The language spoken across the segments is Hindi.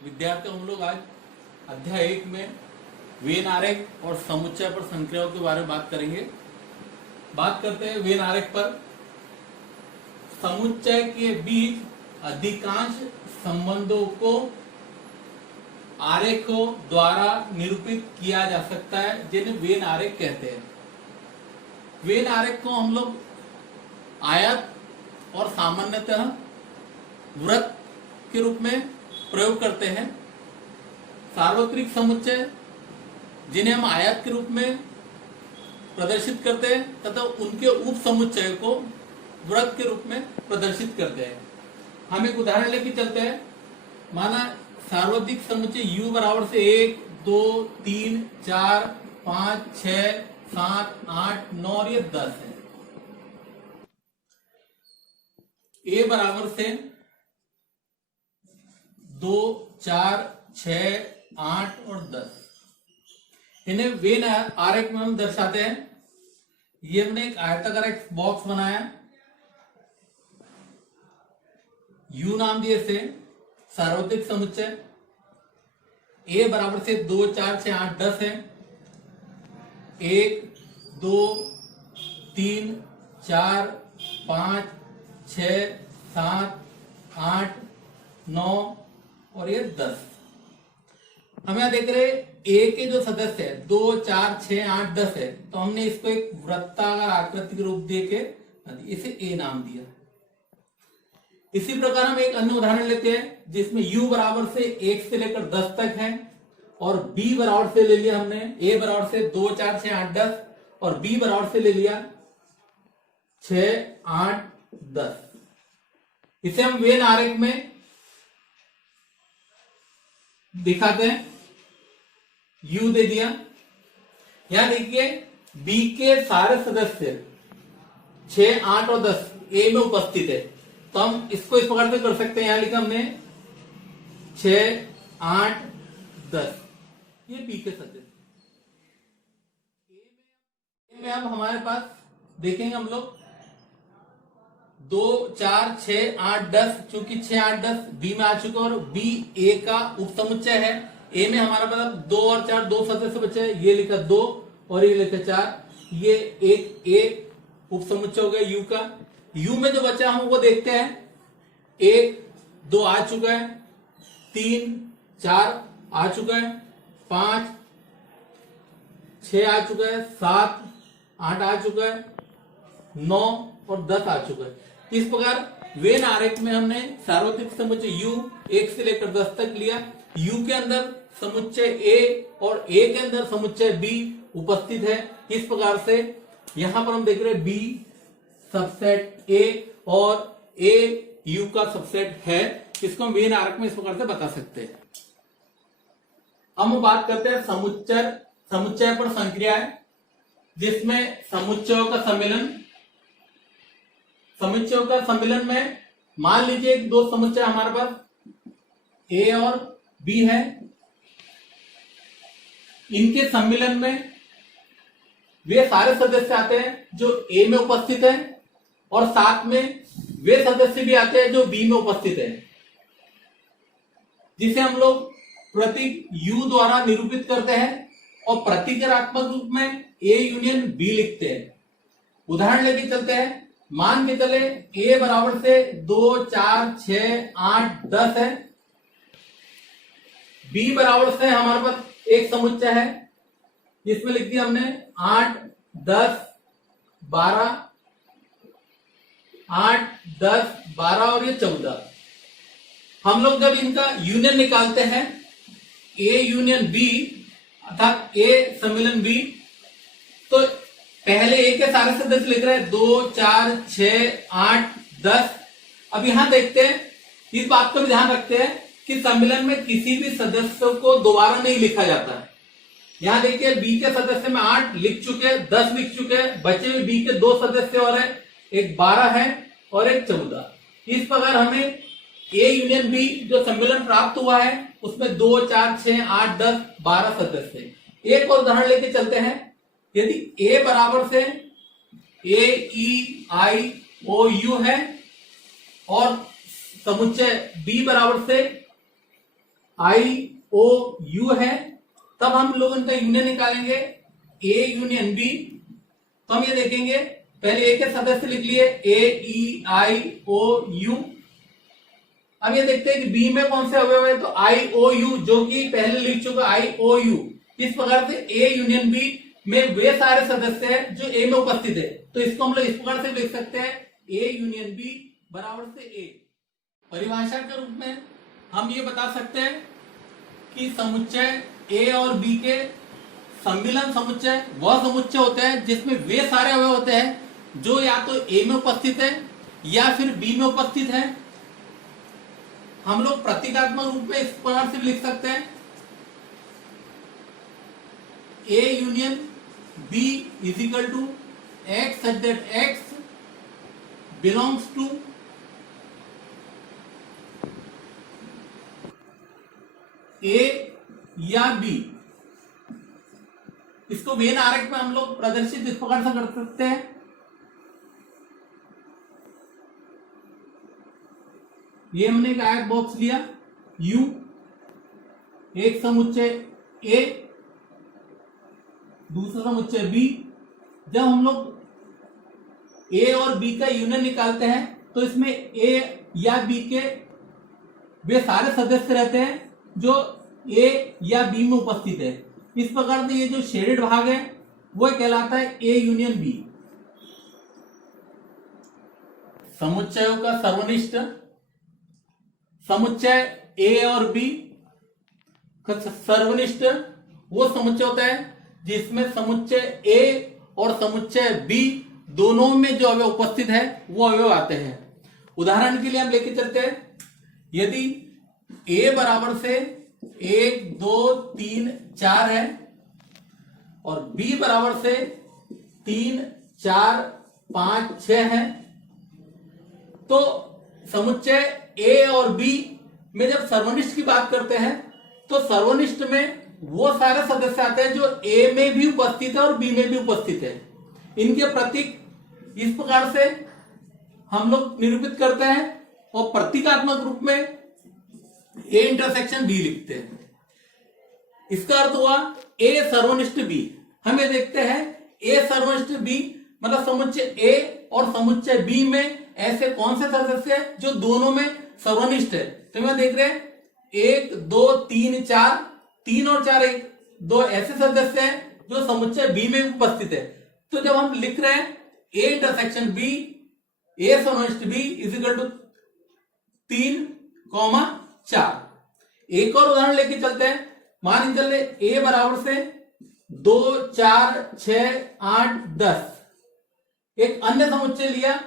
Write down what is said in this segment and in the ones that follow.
विद्यार्थियों, हम लोग आज अध्याय 1 में वेन आरेख और समुच्चय पर संक्रियाओं के बारे में बात करेंगे। बात करते हैं वेन आरेख पर। समुच्चय के बीच अधिकांश संबंधों को आरेखों द्वारा निरूपित किया जा सकता है, जिन्हें वेन आरेख कहते हैं। वेन आरेख को हम लोग आयत और सामान्यतः वृत्त के रूप में प्रयोग करते हैं। सार्वत्रिक समुच्चय जिन्हें हम आयत के रूप में प्रदर्शित करते हैं तथा उनके उप समुच्चय को वृत्त के रूप में प्रदर्शित करते हैं। हम एक उदाहरण लेके चलते हैं। माना सार्वत्रिक समुच्चय U बराबर से 1, 2, 3, 4, 5, 6, 7, 8, 9 और ये 10 है। A बराबर से 2, 4, 6, 8 और 10, इन्हें वेन आरेख में हम दर्शाते हैं। ये हमने एक आयताकार एक बॉक्स बनाया, U नाम दिए से सार्वत्रिक समुच्चय। A बराबर से 2, 4, 6, 8, 10 है। 1, 2, 3, 4, 5, 6, 7, 8, 9 और ये 10। हम यहां देख रहे A के जो सदस्य है 2, 4, 6, 8, 10 है, तो हमने इसको एक वृत्ताकार आकृति के रूप देके इसे A नाम दिया। इसी प्रकार हम एक अन्य उदाहरण लेते हैं जिसमें U बराबर से 1 से लेकर 10 तक है और B बराबर से ले लिया हमने A बराबर से 2, 4, 6, 8, 10 और B बराबर से ले लिया 6, 8, 10। इसे हम वेन आरेख में दिखाते हैं। U दे दिया। यहां देखिए B के सारे सदस्य 6, 8 और 10 A में उपस्थित है, तो हम इसको इस प्रकार से कर सकते हैं। यहां लिखा हमने 6, 8, 10, ये B के सदस्य। A में अब हमारे पास देखेंगे हम लोग 2, 4, 6, 8, 10, चूंकि 6, 8, 10 B में आ चुका और B A का उप समुच्चय है। A में हमारा पास 2 और 4 दो सदस्य बचे, ये लिखा 2 और ये लिखा 4, ये एक A उप समुच्चय हो गया U का। U में जो बचा हम वो देखते हैं। 1, 2 आ चुका है, 3, 4 आ चुका है, 5, 6 आ चुका है, 7, 8 आ चुका है, 9 और 10 आ चुका है। इस प्रकार वेन आरेख में हमने सार्वत्रिक समुच्चय U 1 से लेकर 10 तक लिया। U के अंदर समुच्चय A और A के अंदर समुच्चय B उपस्थित है। इस प्रकार से यहां पर हम देख रहे हैं B सबसेट A और A U का सबसेट है। इसको हम वेन आरेख में इस प्रकार से बता सकते हैं। हम बात करते हैं समुच्चय पर संक्रियाएं, जिसमें समुच्चयों का सम्मिलन में मान लीजिए दो समुच्चय हमारे पास A और B है। इनके सम्मिलन में वे सारे सदस्य आते हैं जो A में उपस्थित है और साथ में वे सदस्य भी आते हैं जो B में उपस्थित है, जिसे हम लोग प्रतीक U द्वारा निरूपित करते हैं और प्रतीकात्मक रूप में A यूनियन B लिखते हैं। उदाहरण लेके चलते हैं। मान के चले A बराबर से 2, 4, 6, 8, 10 है। B बराबर से हमारे पास एक समुच्चय है जिसमें लिख दिया हमने 8, 10, 12, 8, 10, 12 और ये 14। हम लोग जब इनका यूनियन निकालते हैं A यूनियन B अर्थात A सम्मिलन B, तो पहले A के सारे सदस्य लिख रहे हैं 2, 4, 6, 8, 10। अब यहां देखते हैं, इस बात को भी ध्यान रखते हैं कि सम्मिलन में किसी भी सदस्य को दोबारा नहीं लिखा जाता है। यहां देखिए B के सदस्य में 8 लिख चुके, 10 लिख चुके, बचे हुए B के दो सदस्य और है, एक 12 है और एक 14। इस प्रकार हमें A यूनियन B जो सम्मिलन प्राप्त हुआ है उसमें 2, 4, 6, 8, 10, 12 सदस्य। एक और उदाहरण लेके चलते हैं। यदि A बराबर से AEIOU है और समुच्चय B बराबर से आई ओ यू है, तब हम लोग इनका यूनियन निकालेंगे ए यूनियन बी। तो हम ये देखेंगे, पहले ए के सदस्य लिख लिए ए ई आई ओ यू। अब ये देखते हैं कि बी में कौन से अवयव है, तो आई ओ यू, जो कि पहले लिख चुका आई ओ यू। इस प्रकार से ए यूनियन बी में वे सारे सदस्य हैं जो ए में उपस्थित है। तो इसको हम लोग इस प्रकार से लिख सकते हैं ए यूनियन बी बराबर से ए। परिभाषा के रूप में हम ये बता सकते हैं कि समुच्चय ए और बी के सम्मिलन समुच्चय वह समुच्चय होता है जिसमें वे सारे अवयव होते हैं जो या तो ए में उपस्थित है या फिर बी में उपस्थित है। हम लोग प्रतीकात्मक रूप में इस प्रकार से लिख सकते हैं A union B is equal to x such that x belongs to A या बी। इसको वेन आरेख में हम लोग प्रदर्शित इस प्रकार से कर सकते हैं, ये हमने एक आयत बॉक्स लिया U, एक समुच्चय A, दूसरा समुच्चय B। जब हम लोग A और B का यूनियन निकालते हैं तो इसमें A या B के वे सारे सदस्य रहते हैं जो A या B में उपस्थित है। इस प्रकार से ये जो शेडेड भाग है वो कहलाता है A यूनियन B। समुच्चयों का सर्वनिष्ठ समुच्चय ए और बी का सर्वनिष्ठ वो समुच्चय होता है जिसमें समुच्चय ए और समुच्चय बी दोनों में जो अवयव उपस्थित है वो अवयव आते हैं। उदाहरण के लिए हम लेके चलते हैं, यदि ए बराबर से 1 2 3 4 है और बी बराबर से 3 4 5 6 है, तो समुच्चय ए और बी में जब सर्वनिष्ठ की बात करते हैं तो सर्वनिष्ठ में वो सारे सदस्य आते हैं जो ए में भी उपस्थित है और बी में भी उपस्थित है। इनके प्रतीक इस प्रकार से हम लोग निरूपित करते हैं और प्रतीकात्मक रूप में ए इंटरसेक्शन बी लिखते हैं। इसका अर्थ हुआ ए सर्वनिष्ठ बी। हम ये देखते हैं ए सर्वनिष्ठ बी मतलब समुच्चय ए और समुच्चय बी में ऐसे कौन से सदस्य हैं जो दोनों में सर्वनिष्ठ है। तो मैं देख रहे हैं 1 2 3 4, 3 और 4 1 2 ऐसे सदस्य हैं जो समुच्चय बी में उपस्थित है। तो जब हम लिख रहे हैं ए इंटरसेक्शन बी, ए सर्वनिष्ठ बी इज इक्वल टू 3, 4। एक और उदाहरण लेके चलते हैं, मान चले ए बराबर से 2 4 6 8 10। एक अन्य समुच्चय लिया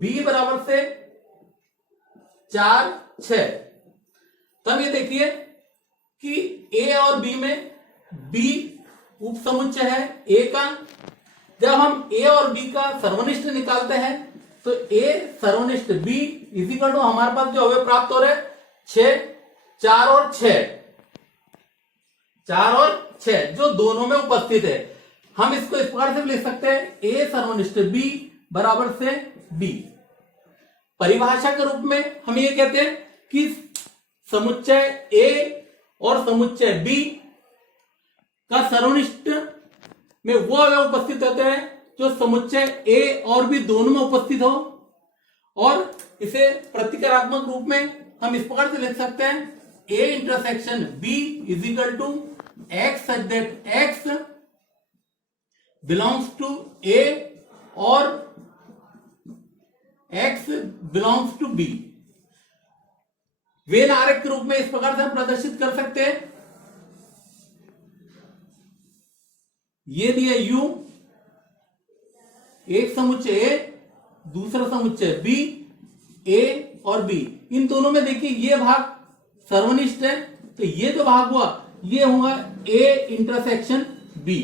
बी बराबर से 4 6। तब ये देखिए कि ए और बी में बी उप समुच्चय है ए का। जब हम ए और बी का सर्वनिष्ठ निकालते हैं तो ए सर्वनिष्ठ बी इज इक्वल टू हमारे पास जो अवयव प्राप्त हो रहे 6 4 और 6, 4 और 6 जो दोनों में उपस्थित है। हम इसको इस प्रकार से लिख सकते हैं ए सर्वनिष्ठ बी बराबर से बी। परिभाषा के रूप में हम ये कहते हैं कि समुच्चय ए और समुच्चय बी का सर्वनिष्ठ में वो अवयव उपस्थित होते हैं जो समुच्चय ए और बी दोनों में उपस्थित हो, और इसे प्रतीकात्मक रूप में हम इस प्रकार से लिख सकते हैं A intersection B is equal to x such that x belongs to A और x belongs to B. Venn आरेख के रूप में इस प्रकार से हम प्रदर्शित कर सकते हैं, ये दिया u, एक समुच्चय a दूसरा समुच्चय b, a और b। इन दोनों में देखिए ये भाग सर्वनिष्ठ है, तो ये जो भाग हुआ ये होगा a इंटरसेक्शन b।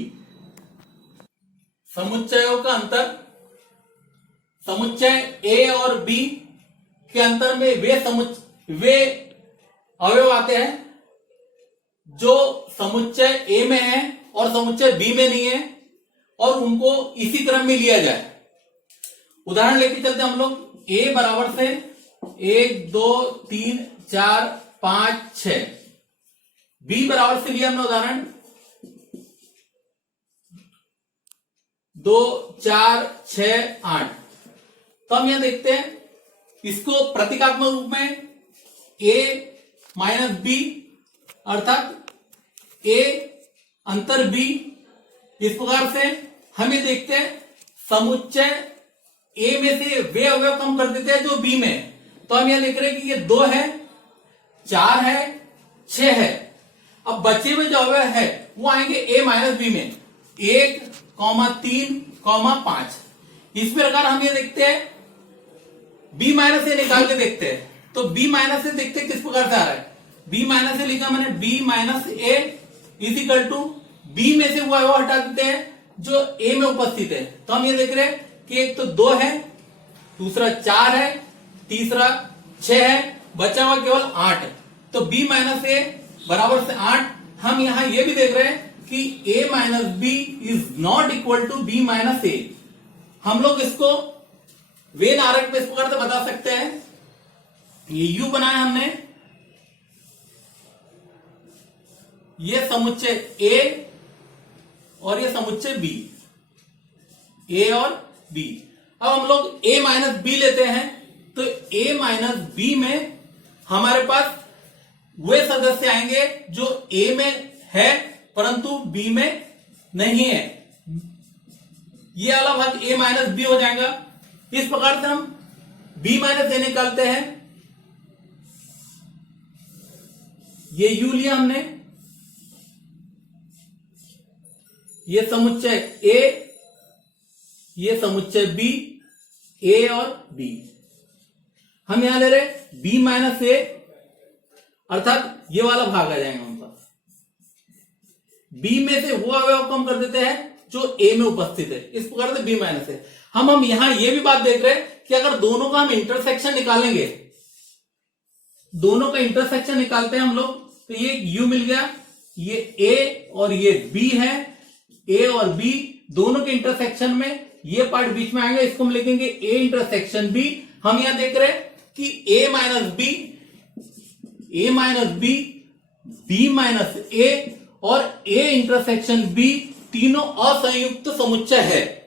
समुच्चयों का अंतर, समुच्चय ए और बी के अंतर में वे अवयव आते हैं जो समुच्चय ए में है और समुच्चय बी में नहीं है, और उनको इसी क्रम में लिया जाए। उदाहरण लेके चलते हम लोग, ए बराबर से 1 2 3 4 5 6। बी बराबर से लिया हमने उदाहरण 2 4 6 8। तो हम यहां देखते हैं इसको प्रतीकात्मक रूप में a माइनस बी अर्थात a अंतर b। इस प्रकार से हम ये देखते हैं समुच्चय a में से वे अवयव कम कर देते हैं जो b में। तो हम यहां देख रहे हैं कि ये 2 है, 4 है, 6 है। अब बचे हुए जो अवयव है वो आएंगे a माइनस बी में 1, 3, 5। इस प्रकार हम ये देखते हैं b माइनस से निकाल के देखते हैं। तो b माइनस से देखते हैं किस प्रकार से आ रहा है। b माइनस से लिखा मैंने b minus a is equal to b में से वो अवयव हटा देते हैं जो a में उपस्थित है। तो हम ये देख रहे हैं कि एक तो 2 है, दूसरा 4 है, तीसरा 6 है, बचा हुआ केवल 8। तो b माइनस ए बराबर से 8। हम यहां ये भी देख रहे हैं कि a minus B is not equal to b minus A. हम लोग इसको वेन आरेख में इस प्रकार से बता सकते हैं। ये u बनाया हमने, ये समुच्चय a और ये समुच्चय b, a और b। अब हम लोग a माइनस बी लेते हैं तो a माइनस बी में हमारे पास वे सदस्य आएंगे जो a में है परंतु b में नहीं है। ये वाला भाग a माइनस बी हो जाएगा। इस प्रकार से हम b माइनस ए निकालते हैं। ये u लिया हमने, ये समुच्चय a, ये समुच्चय b, a और b। हम यहां ले रहे b माइनस ए अर्थात ये वाला भाग आ जाएगा हम पास। b में से वो अवयव कम कर देते हैं जो a में उपस्थित है। इस प्रकार से b माइनस ए। हम यहां ये भी बात देख रहे हैं कि अगर दोनों का हम इंटरसेक्शन निकालेंगे, दोनों का इंटरसेक्शन निकालते हैं हम लोग, तो ये u मिल गया, ये a और ये b है। a और b दोनों के इंटरसेक्शन में ये पार्ट बीच में आएगा, इसको हम लिखेंगे a इंटरसेक्शन b। हम यहां देख रहे हैं कि a minus b, b minus a और a इंटरसेक्शन b तीनों असंयुक्त समुच्चय है।